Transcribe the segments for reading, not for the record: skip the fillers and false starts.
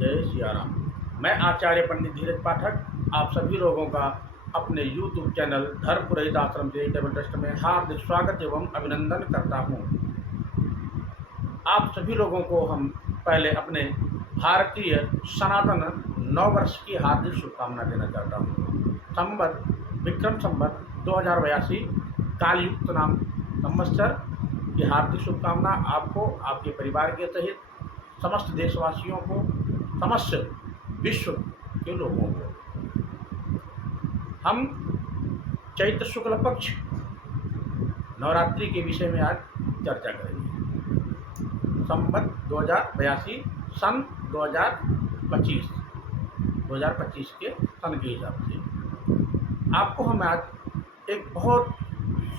जय सिया राम। मैं आचार्य पंडित धीरज पाठक आप सभी लोगों का अपने YouTube चैनल धर्म पुरोहित आश्रम चैरिटेबल ट्रस्ट में हार्दिक स्वागत एवं अभिनंदन करता हूं। आप सभी लोगों को हम पहले अपने भारतीय सनातन नववर्ष की हार्दिक शुभकामना देना चाहता हूं। संवत विक्रम संवत 2082 कालयुक्त नाम संवत्सर की हार्दिक शुभकामना आपको, आपके परिवार के सहित समस्त देशवासियों को, समस्त विश्व के लोगों को। हम चैत्र शुक्ल पक्ष नवरात्रि के विषय में आज चर्चा करेंगे। संवत 2082 सन 2025 के सन के हिसाब से आपको हम आज एक बहुत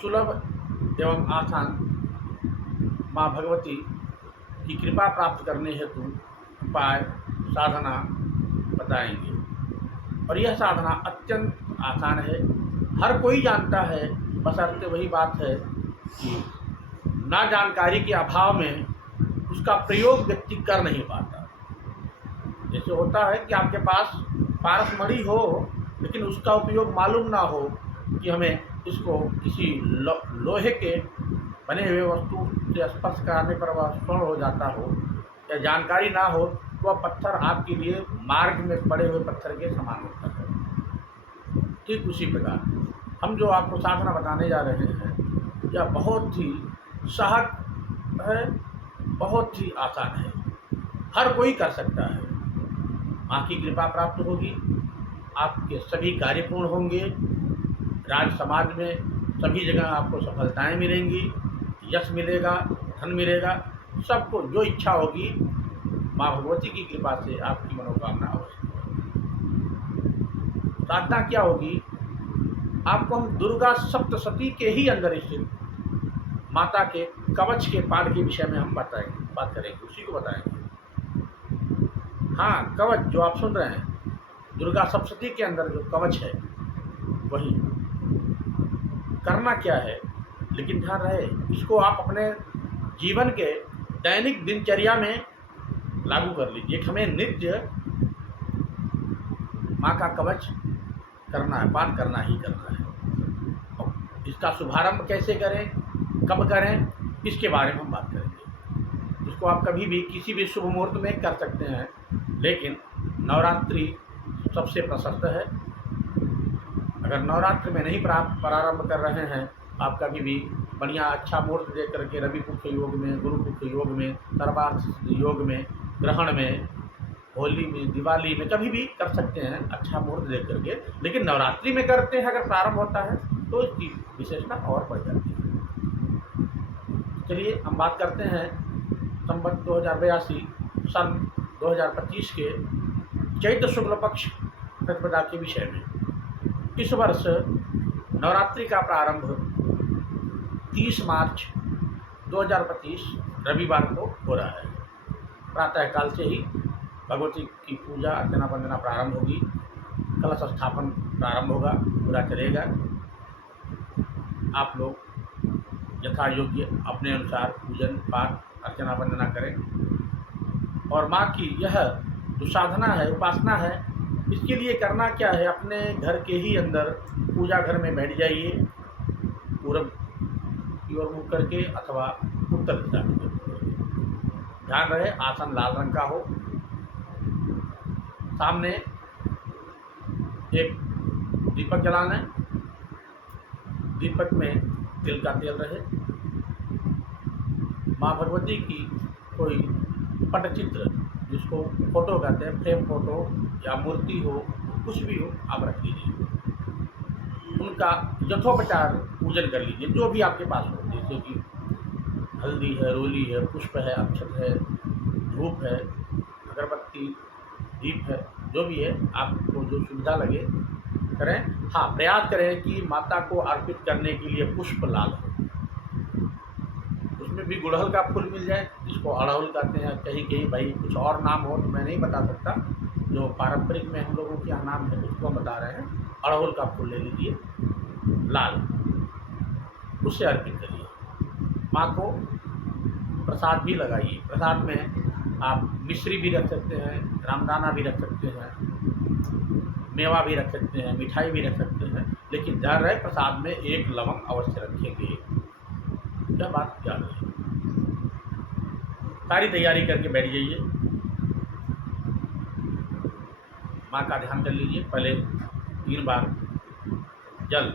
सुलभ एवं आसान माँ भगवती की कृपा प्राप्त करने हेतु उपाय साधना बताएंगे। और यह साधना अत्यंत आसान है, हर कोई जानता है, बशर्ते वही बात है कि ना जानकारी के अभाव में उसका प्रयोग व्यक्ति कर नहीं पाता। जैसे होता है कि आपके पास पारस मणि हो लेकिन उसका उपयोग मालूम ना हो कि हमें इसको किसी लोहे के बने हुए वस्तु से स्पर्श कराने पर वह स्वर्ण हो जाता हो, या जानकारी ना हो तो वह पत्थर आपके लिए मार्ग में पड़े हुए पत्थर के समान होता है। ठीक उसी प्रकार हम जो आपको साधना बताने जा रहे हैं यह बहुत ही सहज है, बहुत ही आसान है, हर कोई कर सकता है। माँ की कृपा प्राप्त होगी, आपके सभी कार्य पूर्ण होंगे, राज समाज में सभी जगह आपको सफलताएं मिलेंगी, यश मिलेगा, धन मिलेगा, सबको जो इच्छा होगी माँ भगवती की कृपा से आपकी मनोकामना अवश्य होगी। साधना क्या होगी? आपको हम दुर्गा सप्तशती के ही अंदर स्थित माता के कवच के पाठ के विषय में हम बात करेंगे, उसी को बताएंगे। हाँ, कवच जो आप सुन रहे हैं, दुर्गा सप्तशती के अंदर जो कवच है वही करना क्या है, लेकिन ध्यान रहे इसको आप अपने जीवन के दैनिक दिनचर्या में लागू कर लीजिए। हमें नित्य माँ का कवच करना है, पाठ करना ही करना है। और इसका शुभारंभ कैसे करें, कब करें, इसके बारे में हम बात करेंगे। इसको आप कभी भी किसी भी शुभ मुहूर्त में कर सकते हैं, लेकिन नवरात्रि सबसे प्रशस्त है। अगर नवरात्र में नहीं प्रारंभ कर रहे हैं, आप कभी भी बढ़िया अच्छा मुहूर्त देख करके रवि पुष्य योग में, गुरु पुष्य योग में, सर्वार्थ योग में, ग्रहण में, होली में, दिवाली में कभी भी कर सकते हैं अच्छा मुहूर्त देख करके। लेकिन नवरात्रि में करते हैं अगर प्रारंभ होता है तो इसकी विशेषता और बढ़ जाती है। चलिए हम बात करते हैं संवत 2082 सन 2025 के चैत्र शुक्ल पक्ष प्रतिपदा के विषय में। इस वर्ष नवरात्रि का प्रारंभ 30 मार्च 2025 रविवार को हो रहा है। प्रातःकाल से ही भगवती की पूजा अर्चना वंदना प्रारंभ होगी, कलश स्थापन प्रारंभ होगा, पूरा चलेगा। आप लोग यथा योग्य अपने अनुसार पूजन पाठ अर्चना वंदना करें। और माँ की यह जो साधना है, उपासना है, इसके लिए करना क्या है, अपने घर के ही अंदर पूजा घर में बैठ जाइए, पूरब की ओर मुख करके अथवा उत्तर दिशा की ओर। ध्यान रहे आसन लाल रंग का हो, सामने एक दीपक जला लें, दीपक में तिल का तेल रहे, माँ भगवती की कोई पटचित्र, जिसको फोटो कहते हैं, फ्रेम फोटो या मूर्ति हो, कुछ भी हो, आप रख लीजिए। उनका यथोपचार पूजन कर लीजिए, जो भी आपके पास हो, जैसे कि हल्दी है, रोली है, पुष्प है, अक्षत है, धूप है, अगरबत्ती, दीप है, जो भी है आपको जो सुविधा लगे करें। हाँ, प्रयास करें कि माता को अर्पित करने के लिए पुष्प लाल हो, उसमें भी गुड़हल का फूल मिल जाए, जिसको अड़हुल कहते हैं। कहीं कहीं भाई कुछ और नाम हो तो मैं नहीं बता सकता, जो पारंपरिक में हम लोगों के यहाँ नाम है उसको हम बता रहे हैं। अड़हुल का फूल ले लीजिए लाल, उससे अर्पित करिए। माँ को प्रसाद भी लगाइए। प्रसाद में आप मिश्री भी रख सकते हैं, रामदाना भी रख सकते हैं, मेवा भी रख सकते हैं, मिठाई भी रख सकते हैं, लेकिन ध्यान रहे प्रसाद में एक लवंग अवश्य रखेंगे। यह बात याद रहे। सारी तैयारी करके बैठ जाइए, माँ का ध्यान कर लीजिए। पहले 3 बार जल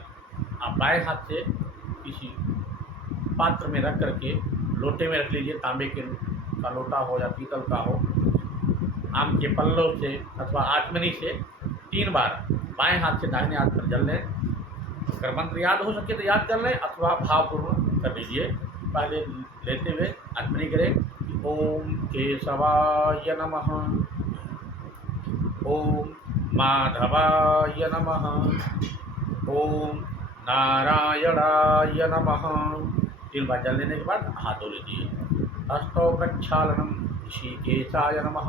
आप बाएं हाथ से किसी पात्र में रख करके लोटे में रख लीजिए, तांबे का लोटा हो या पीतल का हो, आम के पल्लों से अथवा आचमनी से 3 बार बाएं हाथ से दाहिने हाथ पर जल लें। अगर मंत्र याद हो सके तो याद कर लें अथवा भावपूर्वक कर लीजिए। पहले लेते हुए आचमनी करें, ओम केशवाय नमः, ओम माधवाय नमः, ओम नारायणाय नमः। 3 बार जल लेने के बाद हाथ धो लीजिए। हस्तौ प्रक्षालनम ऋषिकेशाय नमः,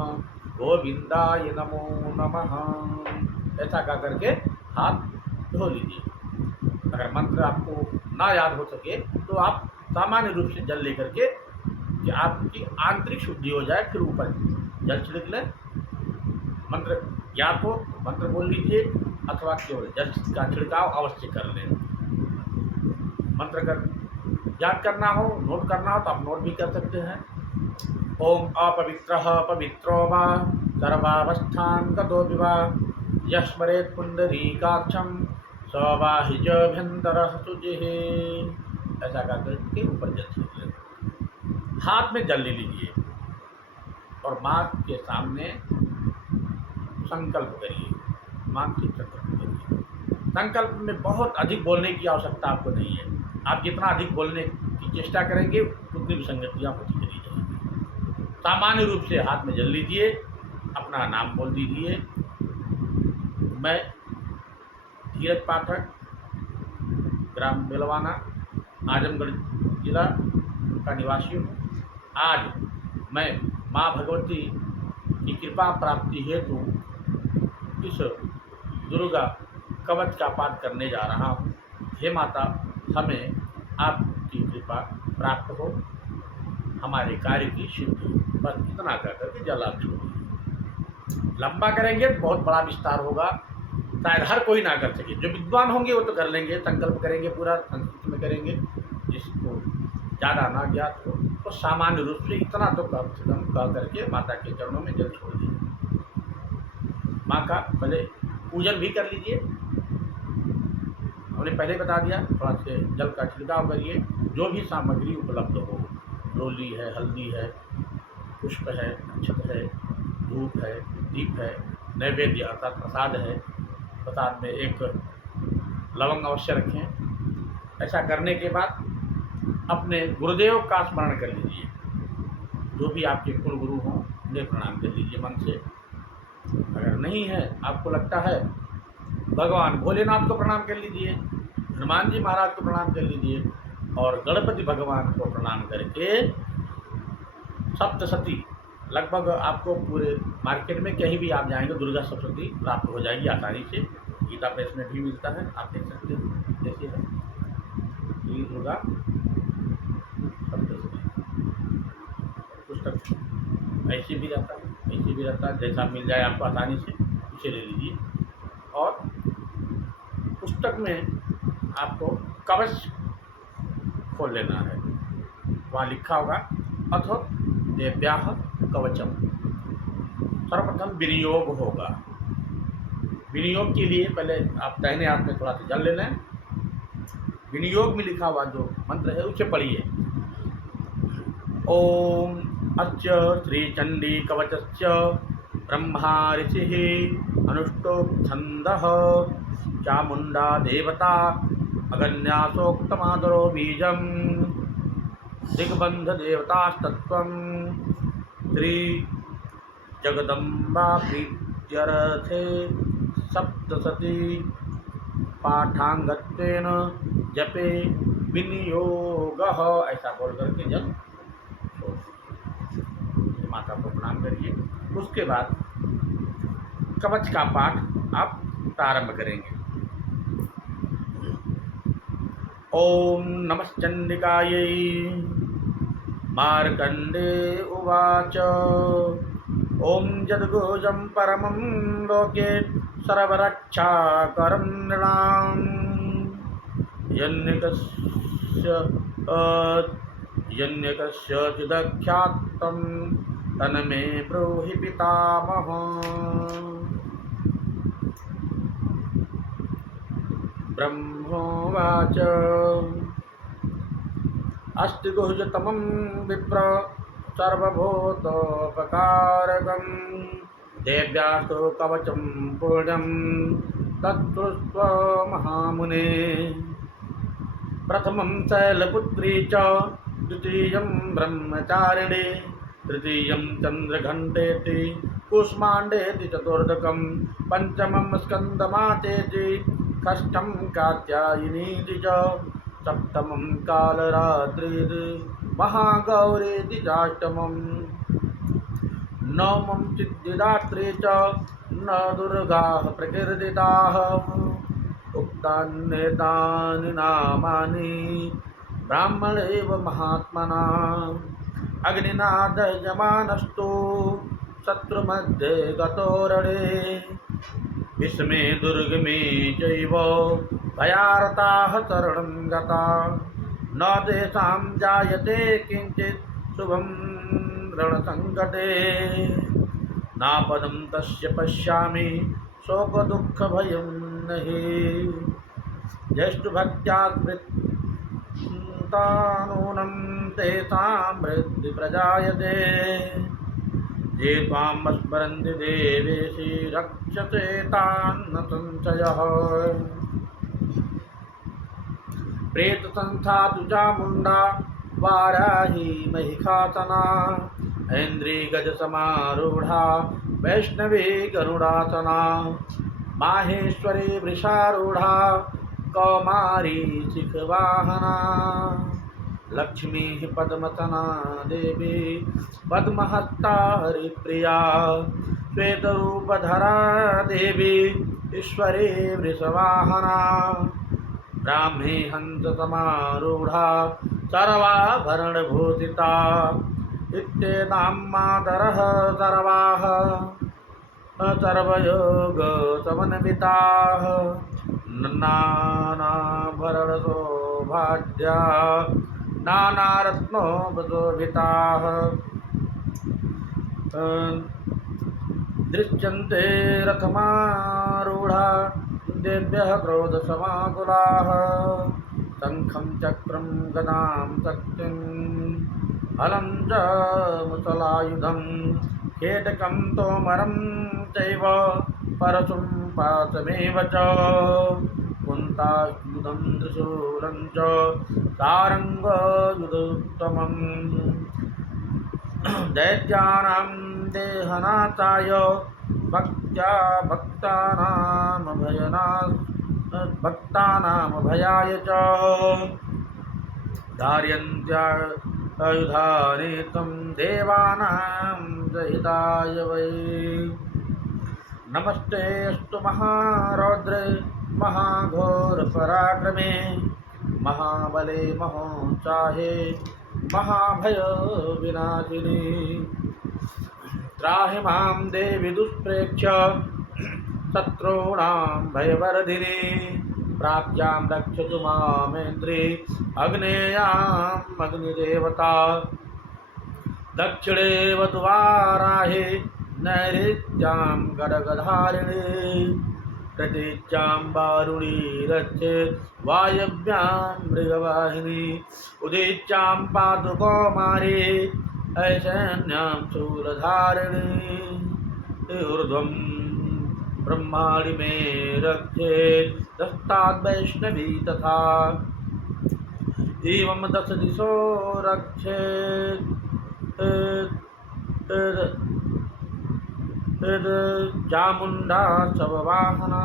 गोविंदाय नमो नमः। ऐसा कर करके हाथ धो लीजिए। अगर मंत्र आपको ना याद हो सके तो आप सामान्य रूप से जल लेकर के कि आपकी आंतरिक शुद्धि हो जाए, फिर ऊपर जल छिड़क लें। मंत्र याद हो मंत्र बोल लीजिए अथवा केवल जल का छिड़काव अवश्य कर लें। मंत्र कर याद करना हो, नोट करना हो तो आप नोट भी कर सकते हैं। ओम अपवित्रः पवित्रो वा सर्वावस्थान गतो विवा यः स्मरेत् पुंडरीकाक्षं स वाहिजभ्यन्तरः शुचिः। ऐसा करके ऊपर जल छिड़क लें। हाथ में जल ले लीजिए और माँ के सामने संकल्प करिए, मानसिक संकल्प करिए। संकल्प में बहुत अधिक बोलने की आवश्यकता आपको नहीं है। आप जितना अधिक बोलने की चेष्टा करेंगे उतनी विसंगतियाँ होती चली जाएंगी। सामान्य रूप से हाथ में जल लीजिए, अपना नाम बोल दीजिए। मैं धीरज पाठक, ग्राम बेलवाना, आजमगढ़ जिला का निवासी हूँ। आज मैं माँ भगवती की कृपा प्राप्ति हेतु इस दुर्गा कवच का पाठ करने जा रहा हूँ। हे माता, हमें आपकी कृपा प्राप्त हो, हमारे कार्य की सिद्धि। बस इतना कर करके जल आप छोड़िए। लंबा करेंगे तो बहुत बड़ा विस्तार होगा, शायद हर कोई ना कर सके। जो विद्वान होंगे वो तो कर लेंगे, संकल्प करेंगे, पूरा संस्कृत में करेंगे। जिसको ज़्यादा ना ज्ञात हो तो सामान्य रूप से इतना तो कम से कम कह करके माता के चरणों में जल छोड़ दीजिए। माँ का पहले पूजन भी कर लीजिए। हमने पहले बता दिया, थोड़ा से जल का छिड़काव करिए। जो भी सामग्री उपलब्ध हो, रोली है, हल्दी है, पुष्प है, अक्षत है, धूप है, दीप है, नैवेद्य अर्थात प्रसाद है। प्रसाद में एक लवंग अवश्य रखें। ऐसा करने के बाद अपने गुरुदेव का स्मरण कर लीजिए। जो भी आपके कुल गुरु हों उन्हें प्रणाम कर लीजिए मन से। अगर नहीं है, आपको लगता है, भगवान भोलेनाथ को प्रणाम कर लीजिए, हनुमान जी महाराज को प्रणाम कर लीजिए और गणपति भगवान को प्रणाम करके सप्तशती लगभग आपको पूरे मार्केट में कहीं भी आप जाएंगे दुर्गा सप्तशती प्राप्त हो जाएगी आसानी से। गीता प्रेस में भी मिलता है, आप देख सकते हैं। देखिए है ये दुर्गा सप्तशती पुस्तक ऐसे भी रहता है, ऐसे भी रहता है। जैसा मिल जाए आपको आसानी से उसे ले लीजिए। और पुस्तक में आपको कवच खोल लेना है, वहाँ लिखा होगा अथ देव्याः कवचम। सर्वप्रथम विनियोग होगा। विनियोग के लिए पहले आप दाहिने हाथ में थोड़ा सा जल ले लें। विनियोग में लिखा हुआ जो मंत्र है उसे पढ़िए। ओम अस्य श्री चंडी कवचस्य ब्रह्मा ऋषिः अनुष्टुप् छन्दः चामुण्डा देवता अगन्यासोक्तमादरो बीजं दिग्बन्ध देवतास्तत्त्वं श्री जगदम्बा प्रीत्यर्थे सप्तशती पाठांगत्वेन जपे विनियोगः। ऐसा बोल करके जब माता को प्रणाम करिए। उसके बाद कवच का पाठ आप प्रारंभ करेंगे। ओम नमः चंडिकायै, मार्कण्डे उवाच ॐ यद्गुजं परमं लोके सर्वरक्षाकरं नृणां यन्यकस्यचिदख्यातं तन्मे ब्रूहि पितामह। ब्रह्मोवाच अस्ति गुह्यतमं विप्र सर्वभूतोपकारकं देव्यास्तु कवचं पुण्यं तत्कृत्वा महामुने। प्रथमं शैलपुत्री च द्वितीयं ब्रह्मचारिणी तृतीयं चन्द्रघण्टेति कूष्माण्डेति चतुर्दकं पंचमं स्कन्दमातेति षष्ठं कात्यायनीति च सप्तमं कालरात्रिर् महागौरीति चाष्टमम् नवमं सिद्धिदात्री च न दुर्गाः प्रकीर्तिताः उक्तान्येतानि नामानि ब्राह्मणेव महात्मना अग्निना दह्यमानस्तु शत्रुमध्ये गतो रणे विस्मे दुर्गमे चैव भयार्ताः शरणं गता न तेषां जायते किञ्चित् शुभं रणसङ्कटे नापदं तस्य पश्यामि शोकदुःखभयं नहि ज्येष्ठभक्त्या कृतानूनं तेषां वृद्धि प्रजायते ये त्वां स्मरन्ति देवेशि रक्षसे तान् न संशयः प्रेतसंस्था तु चामुण्डा वाराही महिषासना ऐन्द्रियगजसमारूढा वैष्णवी गरुडासना माहेश्वरी वृषारूढा कौमारी शिखवाहना लक्ष्मी पद्मसना देवी पद्महस्ता हरिप्रिया श्वेतरूपधरा देवी ईश्वरी वृषवाहना ब्राह्मी हंससमारूढा सर्वाभरणभूषिता इत्येतां मातरः सर्वाः सर्वयोगसमन्विताः नानाभरणशोभाढ्या नानारत्नोपशोभिताः दृश्यन्ते रथमारूढा देव्यः क्रोधसमाकुलाः शङ्खं चक्रं गदां शक्तिं हलं च मुसलायुधं केटकं तोमरं चैव परशुं पाशमेव च कुन्तायुधं त्रिशूलं च सारङ्गयुधोत्तमम् दैत्यानां देहनाथाय भक्त्या भक्तानामभयाय च धारयन्त्यायुधानि तं देवानां सहिताय वै नमस्ते अस्तु महारौद्रे महाघोरपराक्रमे महाबले महोत्साहे महाभय विनाशिनी त्राहि मां देवी दुष्प्रेक्ष्य शत्रूणां भयवर्धिनी प्राप्यां रक्षतु मामेन्द्री अग्नेयाम् अग्निदेवता दक्षिणे वधुवाराहे नैऋत्यां खड्गधारिणी प्रतीच्यां वारुणी रक्षेत् वायव्यां मृगवाहिनी उदीच्यां पातु कौमारी ऐशन्यां शूलधारिणी ऊर्ध्वं ब्रह्माणि मे रक्षेत् दस्ताद् वैष्णवी तथा एवं दश दिशो रक्षेत् चामुण्डा शववाहना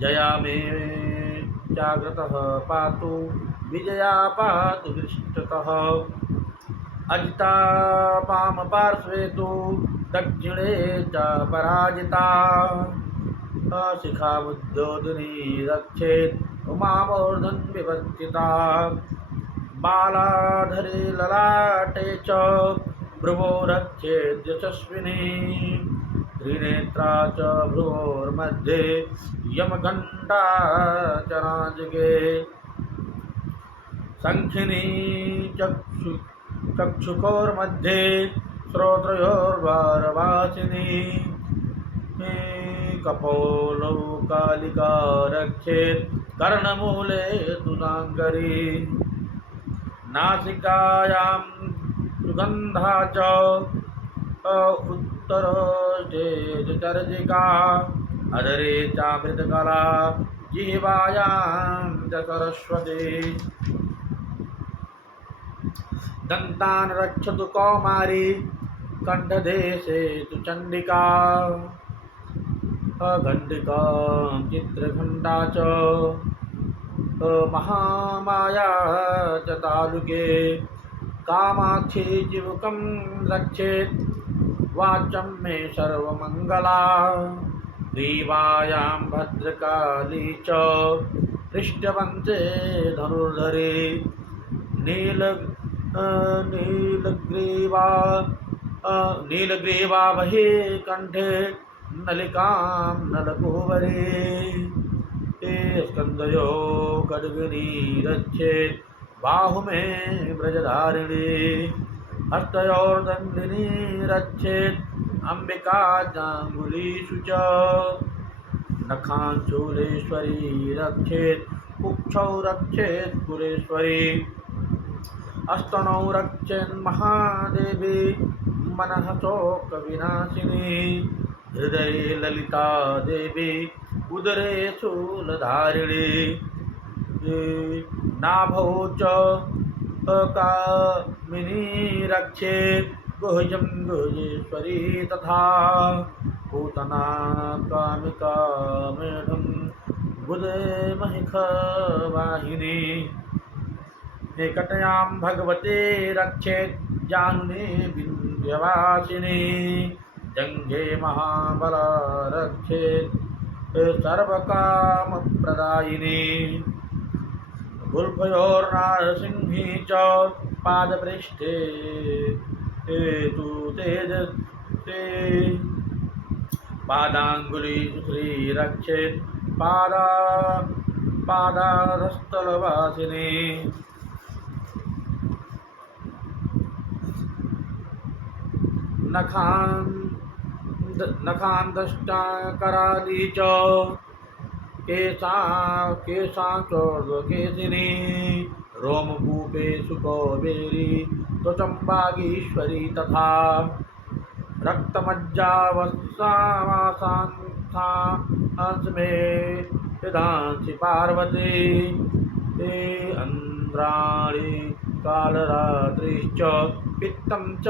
जया मे जाग्रतः पातु विजया पातु दृष्टतः अजिता वामपार्श्वे तु दक्षिणे च पराजिता शिखामुद्योदिनी रक्षेत् उमामूर्धन् विवस्थिता बालाधरे ललाटे च भ्रुवो रक्षेद् यशस्विनी त्रिनेत्रा च भ्रुवोर्मध्ये यमघण्टा च नाजिगे शङ्खिनी चक्षुकोर्मध्ये श्रोत्रयोर्वारवासिनी कपोलौ कालिका रक्षेत् कर्णमूले तुदाङ्गरी नासिकायां सुगन्धा च उत्तरोजे चर्जिका अधरे चामृतकला जिह्वायां च सरस्वती दन्तान् रक्षतु कौमारी कण्ठदेशे तु चण्डिका घण्टिका चित्रघण्टा च महामाया च तालुके कामाक्षी चिबुकं रक्षेत् वाचं मे सर्वमङ्गला ग्रीवायां भद्रकाली च पृष्ठवन्ते धनुर्धरे नीलग्रीवा वही कंठे नलिकां नलकुवरे स्कंदयो खड्गिनी रक्षेत् बाहु मे ब्रजधारिणी हस्तयोर्दण्डिनी रक्षेत् अंबिका जाङ्गुलीषु च नखाञ्चूलेश्वरी रक्षेत् कुक्षौ रक्षेत् कुलेश्वरी अस्तनौ रक्षेन्महादेवी मनः शोकविनाशिनी हृदये ललिता देवी उदरे शूलधारिणी नाभौ च कामिनी रक्षेत् गुह्यं गुह्येश्वरी तथा पूतना कामिका मेढं बुधे महिखवाहिनी निकटयां भगवते रक्षेत् जानुने विन्ध्यवासिनी जङ्घे महाबला रक्षेत् सर्वकामप्रदायिनी गुल्फयोर्नारसिंही च पादपृष्ठे तु तेजस्ते पादाङ्गुली श्रीरक्षेत् पादाधस्थलवासिनी नखान्दष्टा कराली च केशाचोर्ध्वकेशिनी रोमकूपे सुकौबेरी त्वचम्बागीश्वरी तथा रक्तमज्जावसावासान्थांस्मे विधांसि पार्वती ते अन्ध्राणि कालरात्रिश्च पित्तं च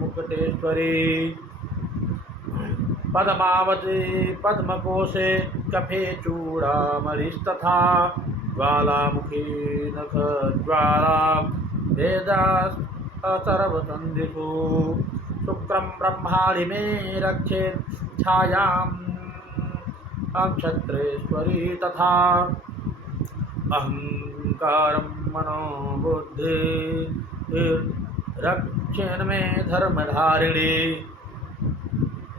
मुकुटेश्वरी पद्मावती पद्मकोशे कफे चूडामणिस्तथा ज्वालामुखी नखज्वाला वेदास्तर्वसन्धिषु शुक्रं ब्रह्माणि मे रक्षेत् छायां नक्षत्रेश्वरी तथा अहंकारं मनोबुद्धिरक्षेन् मे धर्मधारिणी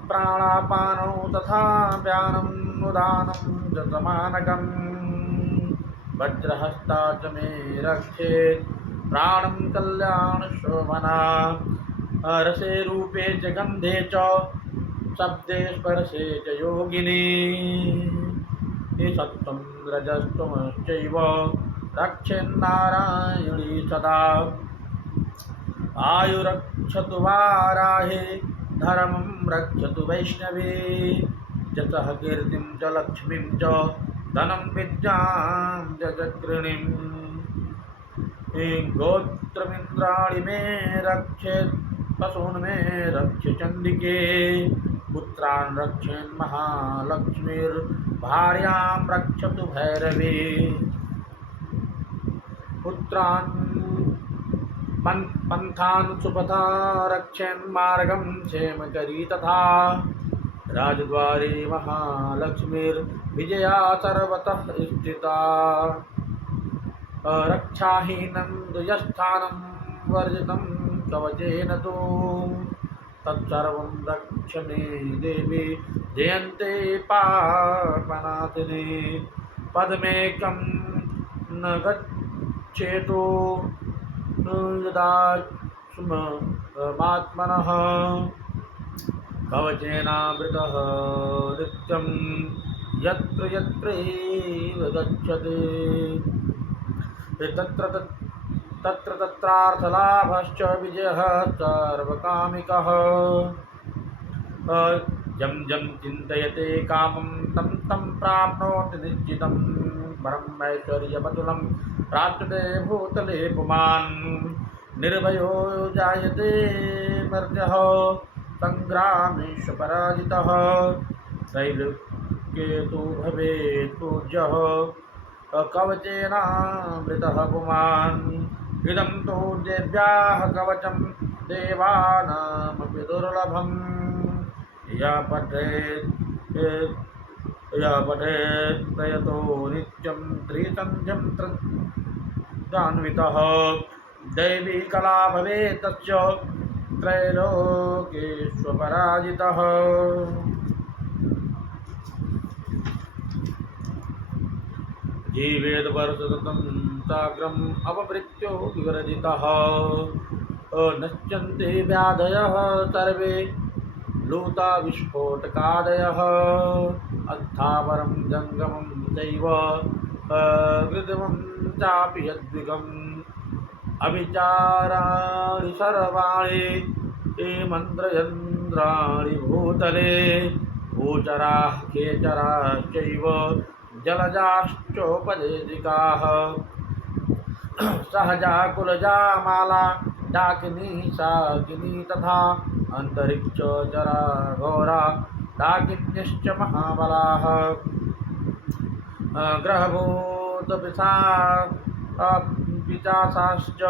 प्राणापानौ तथा व्यानं उदानं च समानकं वज्रहस्ता च मे रक्षेत् प्राणं कल्याणशोभना रसे रूपे च गन्धे च शब्दे स्पर्शे च योगिनी सत्त्वं रजस्तमश्चैव रक्षेन्नारायणी सदा आयुरक्षतु वाराहे धर्मं रक्षतु वैष्णवी जतः कीर्तिं च लक्ष्मीं च धनं विद्यां च चक्रिणीं गोत्रमिन्द्राणि मे रक्षेत् पशून् मे रक्ष चण्डिके पुत्रान् रक्षेन्महालक्ष्मीर्भार्यां रक्षतु भैरवी पुत्रान् पंथान् सुपथा रक्षेन्मार्गं क्षेमकरी तथा राजद्वारे महालक्ष्मीर्विजया सर्वतः स्थिता रक्षाहीनं द्वयस्थानं वर्जितं कवचेन तु तत्सर्वं रक्ष मे देवी जयन्ते पापनाशिनी पदमेकं न गच्छेतो यदा स्ममात्मनः कवचेनावृतः नित्यं यत्र यत्रैव गच्छति तत्र तत्रार्थलाभश्च विजयः सर्वकामिकः जं जं चिन्तयते कामं तं तं प्राप्नोति निश्चितं परमैश्वर्यमतुलं प्राप्यते भूतले पुमान् निर्भयो जायते मर्त्यः संग्रामेषु पराजितः त्रैलोक्ये तु भवेत् पूज्यः कवचेनामृतः पुमान् इदं तु देव्याः कवचं देवानामपि दुर्लभम् या पठेत् प्रयतो नित्यं त्रिसन्ध्यं त्रदान्वितः दैवी कला भवेत् तस्य त्रैलोक्येष्वपराजितः जीवेद वर्षशतं साग्रम् अपमृत्यो विवर्जितः नश्यन्ते व्याधयः सर्वे लूता विस्फोटकादयः अस्थावरं जङ्गमं चैव कृत्रिमं चापि यद्विगम् अविचाराणि सर्वाणि ये मन्त्रयन्त्राणि भूतले भूचराः खेचराश्चैव जलजाश्चोपदेशिकाः सहजा कुलजा माला डाकिनी शाकिनी तथा अंतरिक्षचरा घोरा डाकिन्यश्च महाबलाः ग्रहभूतपिशाचाश्च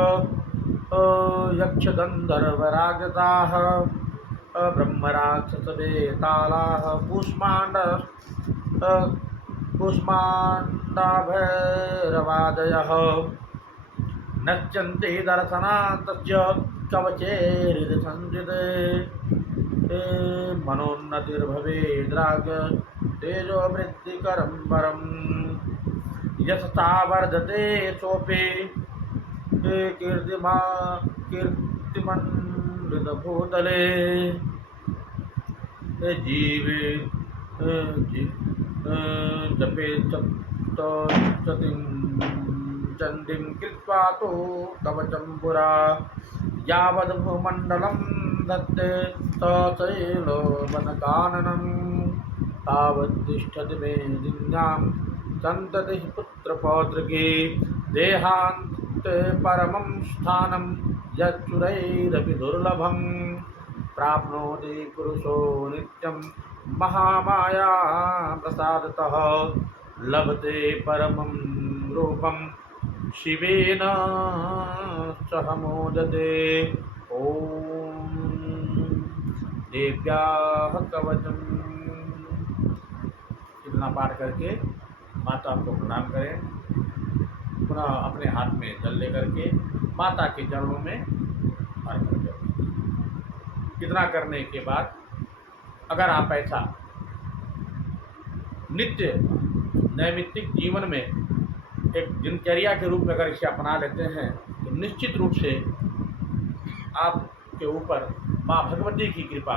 यक्षगन्धर्वरागताः ब्रह्मराक्षसवेतालाः कूष्माण्डाभैरवादयः नश्यन्ति दर्शनात् तस्य कवचैर्संहृते मनोन्नतिर्भवेद्राग तेजोवृद्धिकरं वरम् यशसा वर्धते सोऽपि कीर्तिमण्डितभूतले जीवे जपे सप्तशतीं चण्डीं कृत्वा तु कवचं पुरा यावद् भूमण्डलं धत्ते सशैलवनकाननं तावत् तिष्ठति मेदिन्यां सन्ततिः पुत्रपौत्रकी देहान्ते परमं स्थानं यच्चुरैरपि दुर्लभं प्राप्नोति पुरुषो नित्यं महामाया प्रसादतः लभते परमं रूपं शिवेन सह मोदते। ओम देव्याः कवचम्। इतना पाठ करके माता को प्रणाम करें। पुनः अपने हाथ में जल लेकर के माता के चरणों में अर्पण करें। इतना करने के बाद अगर आप ऐसा नित्य नैमित्तिक जीवन में एक दिनचर्या के रूप में अगर इसे अपना लेते हैं तो निश्चित रूप से आपके ऊपर माँ भगवती की कृपा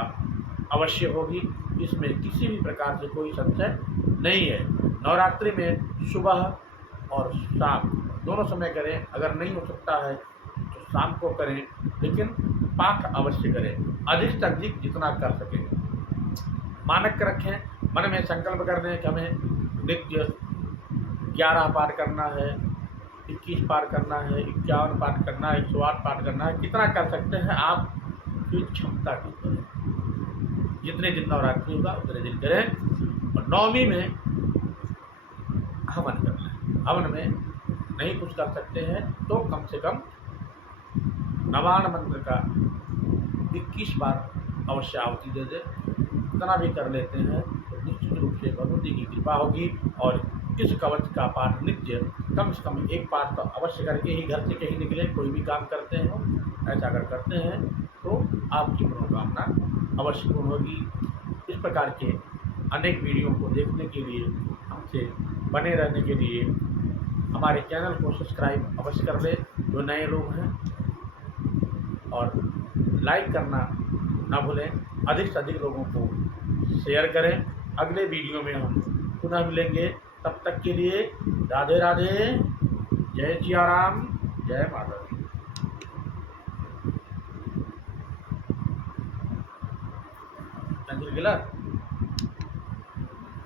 अवश्य होगी। इसमें किसी भी प्रकार से कोई संशय नहीं है। नवरात्रि में सुबह और शाम दोनों समय करें। अगर नहीं हो सकता है तो शाम को करें, लेकिन पाठ अवश्य करें, अधिक से अधिक जितना कर सकें। मानक रखें, मन में संकल्प कर लें कि हमें नित्य 11 पाठ करना है, 21 पाठ करना है, 51 पाठ करना है, 108 पाठ करना है। कितना कर सकते हैं आप की क्षमता की करें। जितने दिन नवरात्रि होगा उतने दिन करें। और नवमी में हवन करना है। हवन में नहीं कुछ कर सकते हैं तो कम से कम नवान मंत्र का 21 बार अवश्य आहुति दे दे। इतना भी कर लेते हैं तो निश्चित रूप से भगवती की कृपा होगी और इस कवच का पाठ नित्य कम से कम एक बार तो अवश्य करके ही घर से कहीं निकले, कोई भी काम करते हो। ऐसा अगर करते हैं तो आपकी मनोकामना अवश्य पूर्ण होगी। इस प्रकार के अनेक वीडियो को देखने के लिए, हमसे बने रहने के लिए हमारे चैनल को सब्सक्राइब अवश्य कर लें जो नए लोग हैं, और लाइक करना ना भूलें। अधिक से अधिक लोगों को शेयर करें। अगले वीडियो में हम पुनः मिलेंगे, तब तक के लिए राधे राधे, जय सिया राम, जय माता दी। अंजलि गिला।